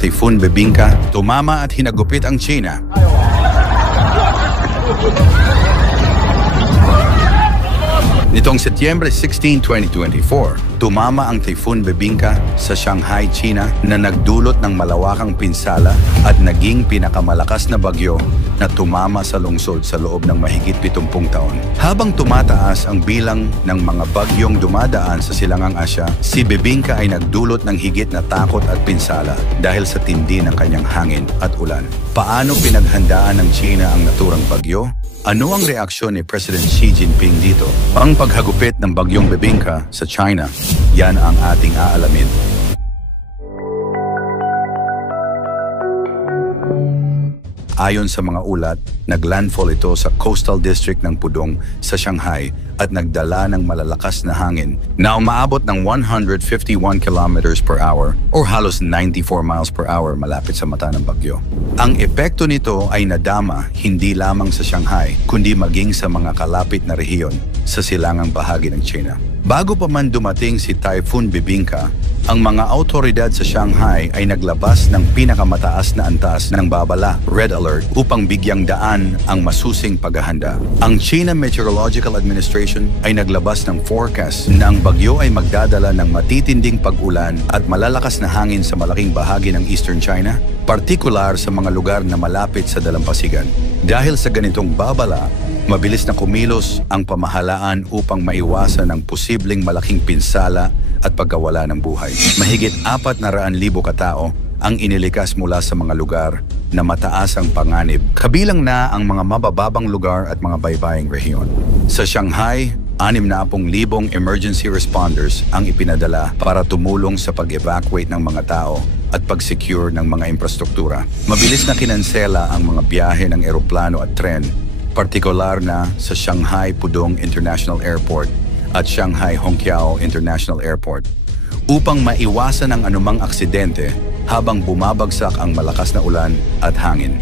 Typhoon Bebinka, tumama at hinagupit ang China. Nitong Setyembre 16, 2024, tumama ang Typhoon Bebinka sa Shanghai, China na nagdulot ng malawakang pinsala at naging pinakamalakas na bagyo na tumama sa lungsod sa loob ng mahigit 70 taon. Habang tumataas ang bilang ng mga bagyong dumadaan sa Silangang Asya, si Bebinka ay nagdulot ng higit na takot at pinsala dahil sa tindi ng kanyang hangin at ulan. Paano pinaghandaan ng China ang naturang bagyo? Ano ang reaksyon ni President Xi Jinping dito? Ang paghagupit ng bagyong Bebinka sa China, yan ang ating aalamin. Ayon sa mga ulat, naglandfall ito sa coastal district ng Pudong sa Shanghai at nagdala ng malalakas na hangin na umaabot ng 151 kilometers per hour o halos 94 miles per hour malapit sa mata ng bagyo. Ang epekto nito ay nadama hindi lamang sa Shanghai kundi maging sa mga kalapit na rehiyon sa silangang bahagi ng China. Bago pa man dumating si Typhoon Bebinka, ang mga autoridad sa Shanghai ay naglabas ng pinakamataas na antas ng babala, Red Alert, upang bigyang daan ang masusing paghahanda. Ang China Meteorological Administration ay naglabas ng forecast na ang bagyo ay magdadala ng matitinding pag-ulan at malalakas na hangin sa malaking bahagi ng Eastern China, partikular sa mga lugar na malapit sa dalampasigan. Dahil sa ganitong babala, mabilis na kumilos ang pamahalaan upang maiwasan ang posibleng malaking pinsala at pagkawala ng buhay. Mahigit 400,000 katao ang inilikas mula sa mga lugar na mataas ang panganib, kabilang na ang mga mabababang lugar at mga baybaying rehiyon. Sa Shanghai, 60,000 emergency responders ang ipinadala para tumulong sa pag-evacuate ng mga tao at pag-secure ng mga infrastruktura. Mabilis na kinansela ang mga biyahe ng eroplano at tren, partikular na sa Shanghai Pudong International Airport at Shanghai Hongqiao International Airport, upang maiwasan ang anumang aksidente habang bumabagsak ang malakas na ulan at hangin.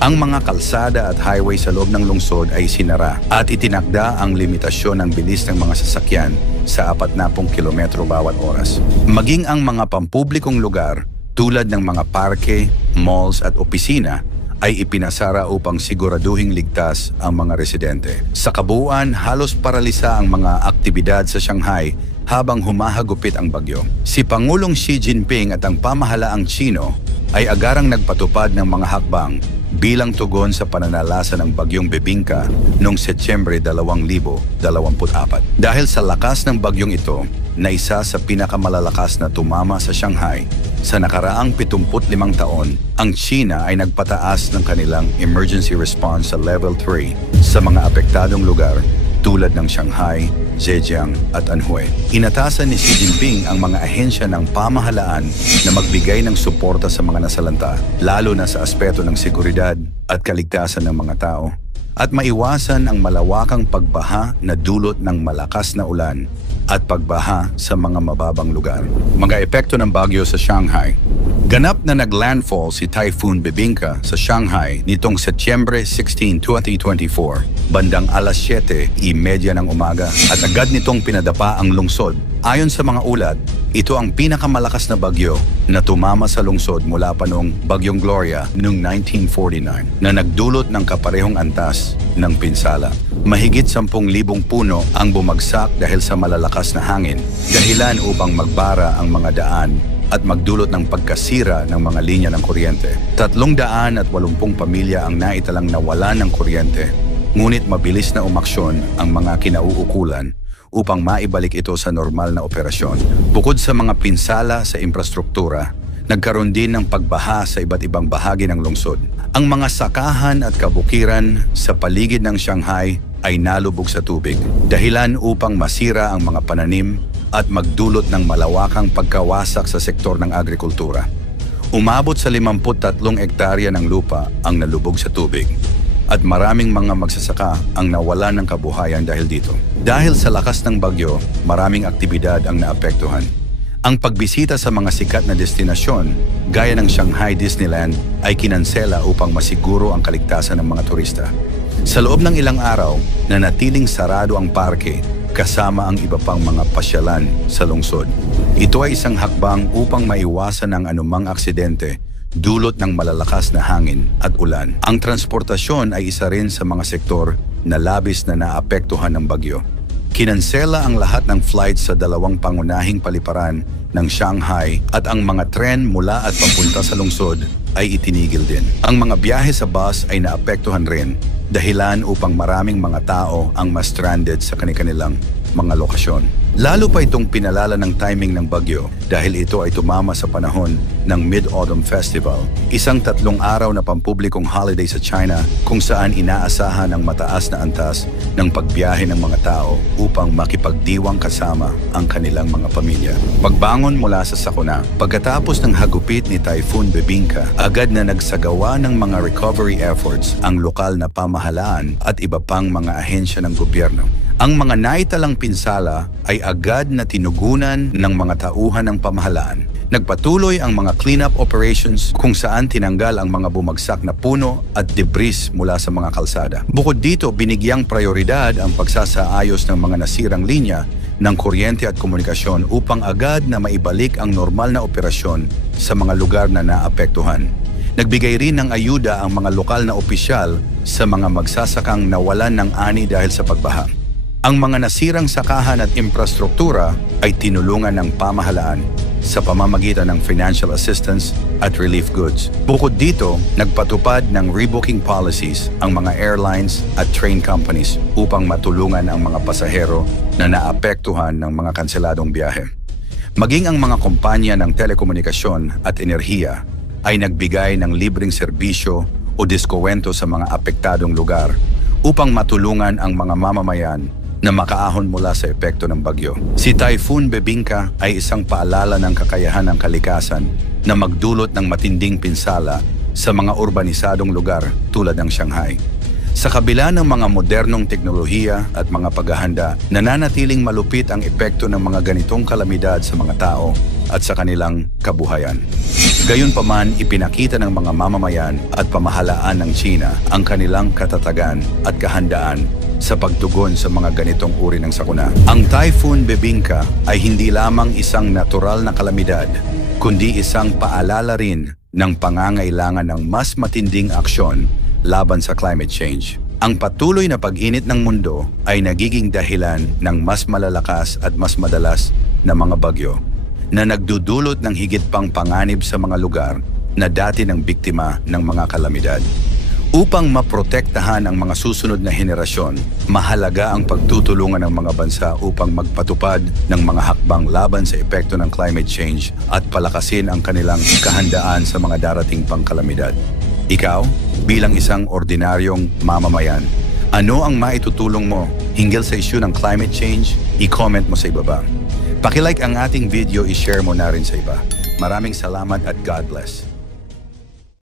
Ang mga kalsada at highway sa loob ng lungsod ay sinara at itinakda ang limitasyon ng bilis ng mga sasakyan sa 40 kilometro bawat oras. Maging ang mga pampublikong lugar tulad ng mga parke, malls at opisina ay ipinasara upang siguraduhing ligtas ang mga residente. Sa kabuuan, halos paralisa ang mga aktibidad sa Shanghai habang humahagupit ang bagyo. Si Pangulong Xi Jinping at ang pamahalaang Tsino ay agarang nagpatupad ng mga hakbang bilang tugon sa pananalasa ng bagyong Bebinka noong Setyembre 2024. Dahil sa lakas ng bagyong ito, na isa sa pinakamalalakas na tumama sa Shanghai sa nakaraang 75 taon, ang China ay nagpataas ng kanilang emergency response sa level 3 sa mga apektadong lugar tulad ng Shanghai, Zhejiang at Anhui. Inatasan ni Xi Jinping ang mga ahensya ng pamahalaan na magbigay ng suporta sa mga nasalanta, lalo na sa aspeto ng seguridad at kaligtasan ng mga tao, at maiwasan ang malawakang pagbaha na dulot ng malakas na ulan at pagbaha sa mga mababang lugar. Mga epekto ng bagyo sa Shanghai. Ganap na naglandfall si Typhoon Bebinka sa Shanghai nitong Setyembre 16, 2024, bandang alas 7:30 ng umaga at agad nitong pinadapa ang lungsod. Ayon sa mga ulat, ito ang pinakamalakas na bagyo na tumama sa lungsod mula pa noong Bagyong Gloria noong 1949 na nagdulot ng kaparehong antas ng pinsala. Mahigit 10,000 puno ang bumagsak dahil sa malalakas na hangin, dahilan upang magbara ang mga daan at magdulot ng pagkasira ng mga linya ng kuryente. 380 pamilya ang naitalang nawalan ng kuryente, ngunit mabilis na umaksyon ang mga kinauukulan upang maibalik ito sa normal na operasyon. Bukod sa mga pinsala sa infrastruktura, nagkaroon din ng pagbaha sa iba't ibang bahagi ng lungsod. Ang mga sakahan at kabukiran sa paligid ng Shanghai ay nalubog sa tubig, dahilan upang masira ang mga pananim at magdulot ng malawakang pagkawasak sa sektor ng agrikultura. Umabot sa 53 hektarya ng lupa ang nalubog sa tubig at maraming mga magsasaka ang nawalan ng kabuhayan dahil dito. Dahil sa lakas ng bagyo, maraming aktibidad ang naapektuhan. Ang pagbisita sa mga sikat na destinasyon, gaya ng Shanghai Disneyland, ay kinansela upang masiguro ang kaligtasan ng mga turista. Sa loob ng ilang araw, nanatiling sarado ang parke kasama ang iba pang mga pasyalan sa lungsod. Ito ay isang hakbang upang maiwasan ang anumang aksidente dulot ng malalakas na hangin at ulan. Ang transportasyon ay isa rin sa mga sektor na labis na naapektuhan ng bagyo. Kinansela ang lahat ng flights sa dalawang pangunahing paliparan ng Shanghai at ang mga tren mula at papunta sa lungsod ay itinigil din. Ang mga biyahe sa bus ay naapektuhan rin, dahilan upang maraming mga tao ang ma-stranded sa kanilang mga lokasyon. Lalo pa itong pinalala ng timing ng bagyo dahil ito ay tumama sa panahon ng Mid-Autumn Festival, isang 3 araw na pampublikong holiday sa China kung saan inaasahan ang mataas na antas ng pagbiyahe ng mga tao upang makipagdiwang kasama ang kanilang mga pamilya. Pagbangon mula sa sakuna, pagkatapos ng hagupit ni Typhoon Bebinka, agad na nagsagawa ng mga recovery efforts ang lokal na pamahalaan at iba pang mga ahensya ng gobyerno. Ang mga naitalang pinsala ay agad na tinugunan ng mga tauhan ng pamahalaan. Nagpatuloy ang mga cleanup operations kung saan tinanggal ang mga bumagsak na puno at debris mula sa mga kalsada. Bukod dito, binigyang prioridad ang pagsasaayos ng mga nasirang linya ng kuryente at komunikasyon upang agad na maibalik ang normal na operasyon sa mga lugar na naapektuhan. Nagbigay rin ng ayuda ang mga lokal na opisyal sa mga magsasakang nawalan ng ani dahil sa pagbaha. Ang mga nasirang sakahan at infrastruktura ay tinulungan ng pamahalaan sa pamamagitan ng financial assistance at relief goods. Bukod dito, nagpatupad ng rebooking policies ang mga airlines at train companies upang matulungan ang mga pasahero na naapektuhan ng mga kanseladong biyahe. Maging ang mga kumpanya ng telekomunikasyon at enerhiya ay nagbigay ng libreng serbisyo o diskowento sa mga apektadong lugar upang matulungan ang mga mamamayan na makaahon mula sa epekto ng bagyo. Si Typhoon Bebinka ay isang paalala ng kakayahan ng kalikasan na magdulot ng matinding pinsala sa mga urbanisadong lugar tulad ng Shanghai. Sa kabila ng mga modernong teknolohiya at mga paghahanda, nananatiling malupit ang epekto ng mga ganitong kalamidad sa mga tao at sa kanilang kabuhayan. Gayunpaman, ipinakita ng mga mamamayan at pamahalaan ng China ang kanilang katatagan at kahandaan sa pagtugon sa mga ganitong uri ng sakuna. Ang Typhoon Bebinka ay hindi lamang isang natural na kalamidad, kundi isang paalala rin ng pangangailangan ng mas matinding aksyon laban sa climate change. Ang patuloy na pag-init ng mundo ay nagiging dahilan ng mas malalakas at mas madalas na mga bagyo na nagdudulot ng higit pang panganib sa mga lugar na dati ng biktima ng mga kalamidad. Upang maprotektahan ang mga susunod na henerasyon, mahalaga ang pagtutulungan ng mga bansa upang magpatupad ng mga hakbang laban sa epekto ng climate change at palakasin ang kanilang kahandaan sa mga darating pang kalamidad. Ikaw, bilang isang ordinaryong mamamayan, ano ang maitutulong mo hinggil sa issue ng climate change? I-comment mo sa ibaba. Pakilike ang ating video, i-share mo na rin sa iba. Maraming salamat at God bless.